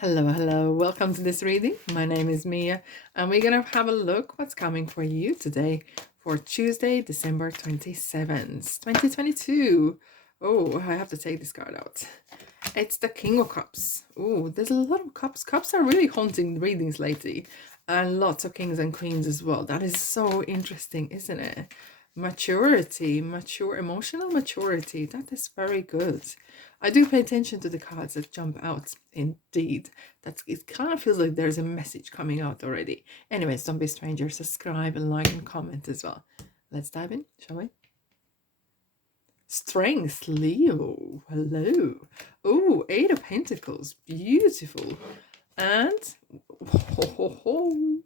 Hello. Welcome to this reading. My name is Mia, and we're going to have a look what's coming for you today for Tuesday, December 27th, 2022. Oh, I have to take this card out. It's the King of Cups. Oh, there's a lot of cups. Cups are really haunting readings lately, and lots of kings and queens as well. That is so interesting, isn't it? Maturity, emotional maturity. That is very good. I do pay attention to the cards that jump out. Indeed, it kind of feels like there's a message coming out already. Anyways, don't be strangers. Subscribe and like and comment as well. Let's dive in, shall we? Strength, Leo. Hello. Oh, Eight of Pentacles. Beautiful. And oh,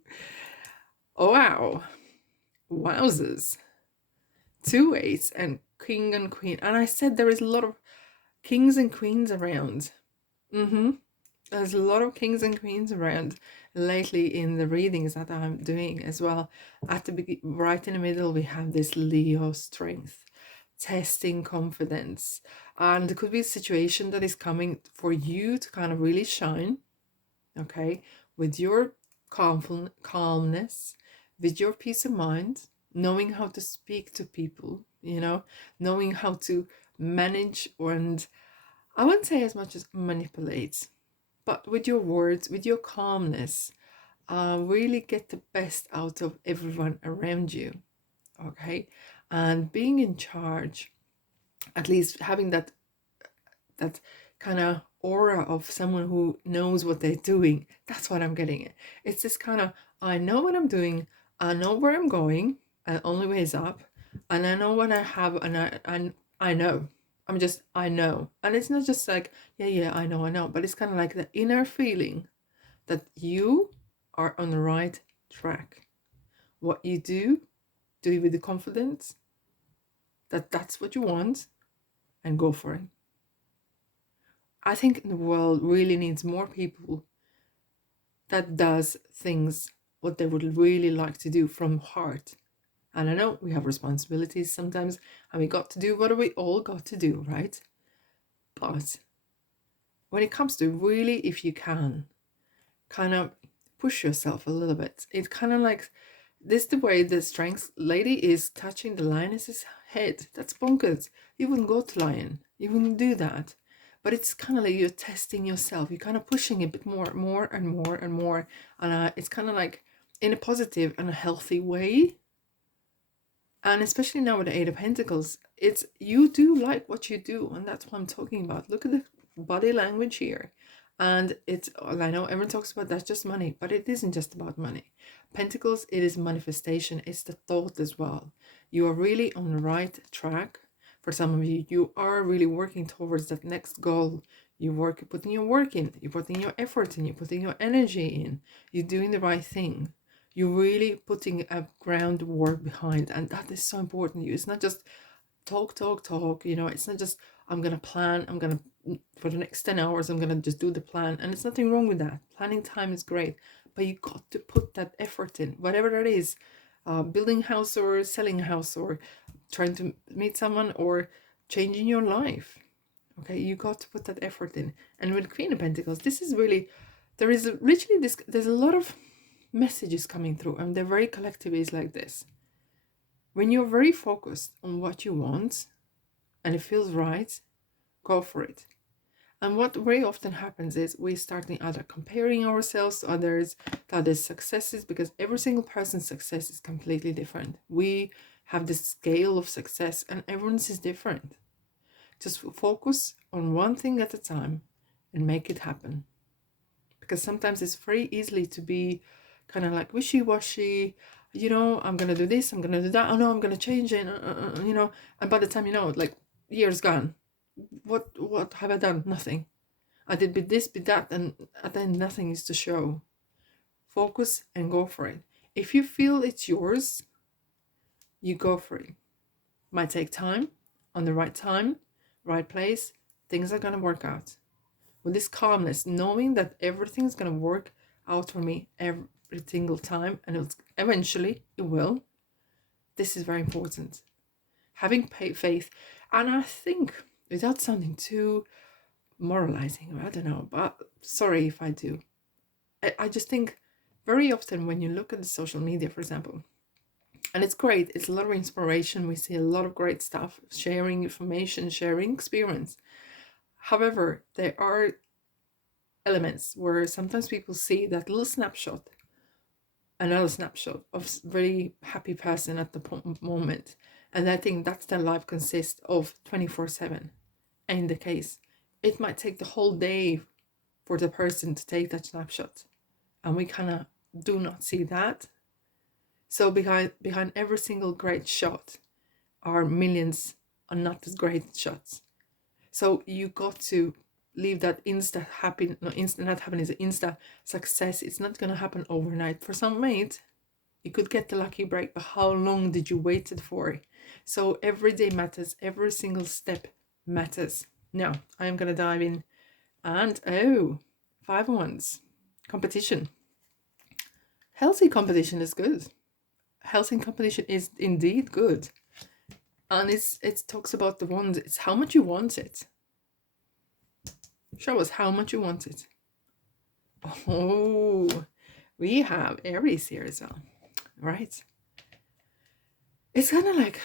wow. Wowzers. Two eights and king and queen. And I said there is a lot of kings and queens around. There's a lot of kings and queens around lately in the readings that I'm doing as well. At the right in the middle, we have this Leo strength, testing confidence, and it could be a situation that is coming for you to kind of really shine. Okay, with your calmness, with your peace of mind, knowing how to speak to people, knowing how to manage, and I wouldn't say as much as manipulate, but with your words, with your calmness, really get the best out of everyone around you. Okay, and being in charge, at least having that kind of aura of someone who knows what they're doing. That's what I'm getting at. It's this kind of, I know what I'm doing, I know where I'm going, and only way is up, and I know what I have, and I know. I know. And it's not just like, yeah, I know, but it's kind of like the inner feeling that you are on the right track. What you do it with the confidence that that's what you want, and go for it. I think the world really needs more people that does things what they would really like to do from heart. And I know we have responsibilities sometimes, and we got to do what we all got to do, right? But when it comes to really, if you can, kind of push yourself a little bit. It's kind of like this, the way the strength lady is touching the lioness's head. That's bonkers. You wouldn't go to lion. You wouldn't do that. But it's kind of like you're testing yourself. You're kind of pushing a bit more and more and more. And it's kind of like in a positive and a healthy way. And especially now with the Eight of Pentacles, it's you do like what you do. And that's what I'm talking about. Look at the body language here. And it's, I know everyone talks about that's just money, but it isn't just about money. Pentacles, it is manifestation. It's the thought as well. You are really on the right track. For some of you, you are really working towards that next goal. Putting your work in, you're putting your effort in, you're putting your energy in, you're doing the right thing. You're really putting a groundwork behind, and that is so important to you. It's not just talk. It's not just, I'm going to plan, for the next 10 hours, I'm going to just do the plan. And it's nothing wrong with that. Planning time is great, but you got to put that effort in, whatever that is. Building a house or selling a house or trying to meet someone or changing your life. Okay, you got to put that effort in. And with Queen of Pentacles, this is really, there's a lot of messages coming through, and they're very collective. Is like this: when you're very focused on what you want and it feels right, go for it. And what very often happens is we start either comparing ourselves to others, to others' successes, because every single person's success is completely different. We have this scale of success and everyone's is different. Just focus on one thing at a time and make it happen. Because sometimes it's very easily to be kind of like wishy-washy, I'm going to do this, I'm going to do that, oh no, I'm going to change it, and by the time like years gone, what have I done? Nothing. I did be this, be that, and then nothing is to show. Focus and go for it. If you feel it's yours, you go for it. Might take time, on the right time, right place, things are going to work out. With this calmness, knowing that everything's going to work out for me every single time, and eventually it will. This is very important. Having faith, and I think without sounding too moralizing. I don't know, but sorry if I do. I just think very often when you look at the social media, for example, and it's great, it's a lot of inspiration. We see a lot of great stuff, sharing information, sharing experience. However, there are elements where sometimes people see that little snapshot, another snapshot of very happy person at the moment, and I think that's their life consists of 24/7. And in the case, it might take the whole day for the person to take that snapshot, and we kind of do not see that. So behind every single great shot are millions of not as great shots. So you got to leave that insta happy, no, insta not happiness, insta success. It's not gonna happen overnight. For some mate, you could get the lucky break, but how long did you wait it for? So every day matters. Every single step matters. Now I'm gonna dive in, and 5 1s competition. Healthy competition is good. Healthy competition is indeed good. And it talks about the ones, it's how much you want it. Show us how much you want it. Oh, we have Aries here as well, right? It's kind of like,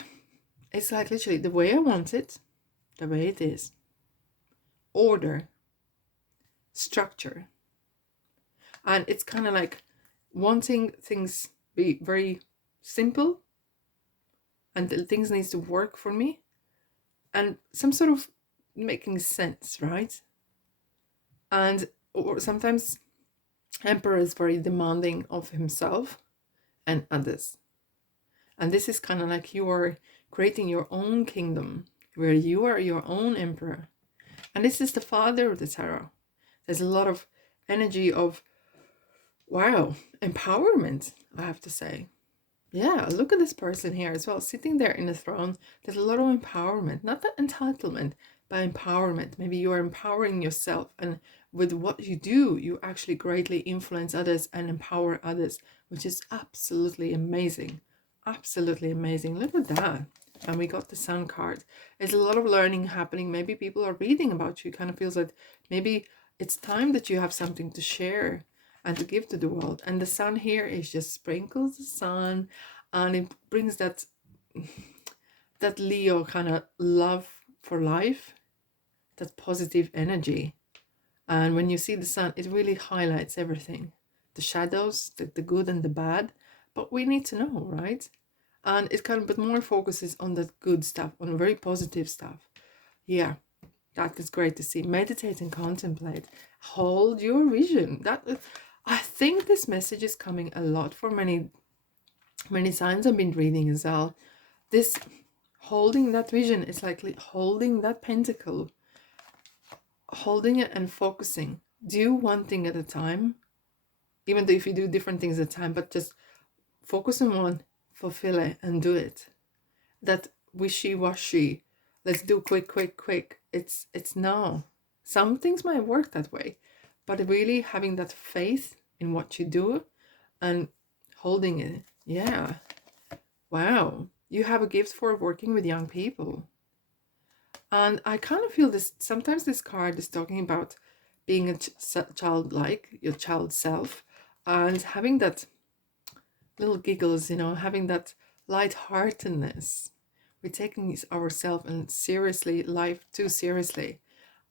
it's like literally the way I want it, the way it is. Order, structure. And it's kind of like wanting things be very simple, and the things needs to work for me, and some sort of making sense, right? And or sometimes Emperor is very demanding of himself and others. And this is kind of like you are creating your own kingdom where you are your own emperor. And this is the father of the tarot. There's a lot of energy of, wow, empowerment, I have to say. Yeah, look at this person here as well, sitting there in the throne. There's a lot of empowerment, not that entitlement, but empowerment. Maybe you are empowering yourself, and with what you do, you actually greatly influence others and empower others, which is absolutely amazing. Absolutely amazing. Look at that. And we got the Sun card. There's a lot of learning happening. Maybe people are reading about you. It kind of feels like maybe it's time that you have something to share and to give to the world. And the sun here is just sprinkles the sun, and it brings that Leo kind of love for life, that positive energy. And when you see the sun, it really highlights everything, the shadows, the good and the bad. But we need to know, right? And it kind of but more focuses on that good stuff, on very positive stuff. Yeah, that is great to see. Meditate and contemplate. Hold your vision. That I think this message is coming a lot for many signs I've been reading as well. This holding that vision is like holding that pentacle, holding it and focusing. Do one thing at a time, even though if you do different things at a time, but just focus on one, fulfill it and do it. That wishy-washy, let's do quick. It's no. Some things might work that way, but really having that faith in what you do and holding it. Yeah. Wow. You have a gift for working with young people. And I kind of feel this, sometimes this card is talking about being a childlike, your child self, and having that little giggles, having that lightheartedness. We're taking ourselves and seriously, life too seriously.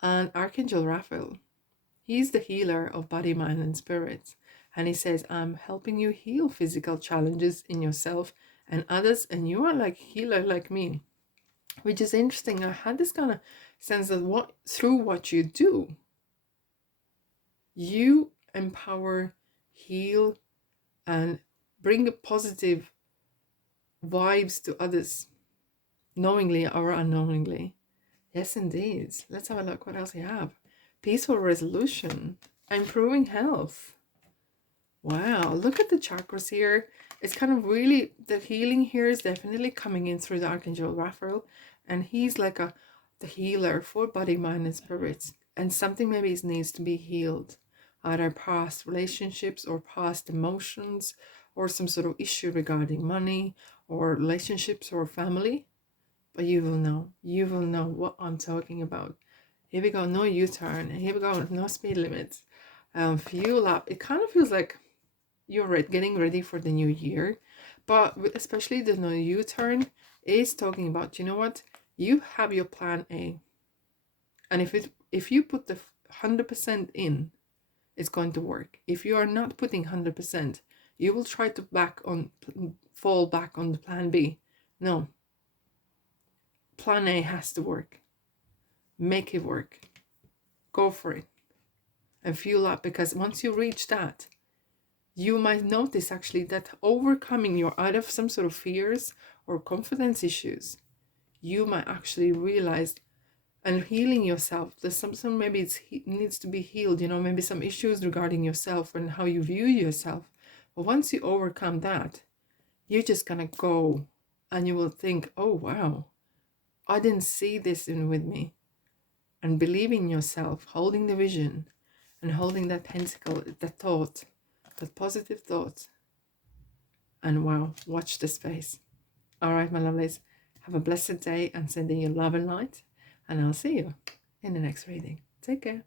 And Archangel Raphael, he's the healer of body, mind, and spirit. And he says, I'm helping you heal physical challenges in yourself and others, and you are like healer like me. Which is interesting. I had this kind of sense that through what you do, you empower, heal, and bring positive vibes to others, knowingly or unknowingly. Yes, indeed. Let's have a look what else we have. Peaceful resolution, improving health. Wow, look at the chakras here. It's kind of really, the healing here is definitely coming in through the Archangel Raphael, and he's like the healer for body, mind, and spirits. And something maybe needs to be healed, either past relationships or past emotions, or some sort of issue regarding money or relationships or family. But you will know what I'm talking about. Here we go, no U-turn. Here we go, no speed limits. Fuel up. It kind of feels like you're getting ready for the new year, but especially the no U-turn is talking about, you know what, you have your plan A, and if you put the 100% in, it's going to work. If you are not putting 100%, you will try to fall back on the plan B. No, plan A has to work. Make it work. Go for it and fuel up, because once you reach that, you might notice actually that overcoming your out of some sort of fears or confidence issues, you might actually realize, and healing yourself, there's some maybe it needs to be healed, you know, maybe some issues regarding yourself and how you view yourself. But once you overcome that, you're just gonna go and you will think, oh wow, I didn't see this in with me. And believe in yourself, holding the vision and holding that pentacle, that thought, that positive thought. And wow, watch the space. All right, my lovelies, have a blessed day and sending you love and light. And I'll see you in the next reading. Take care.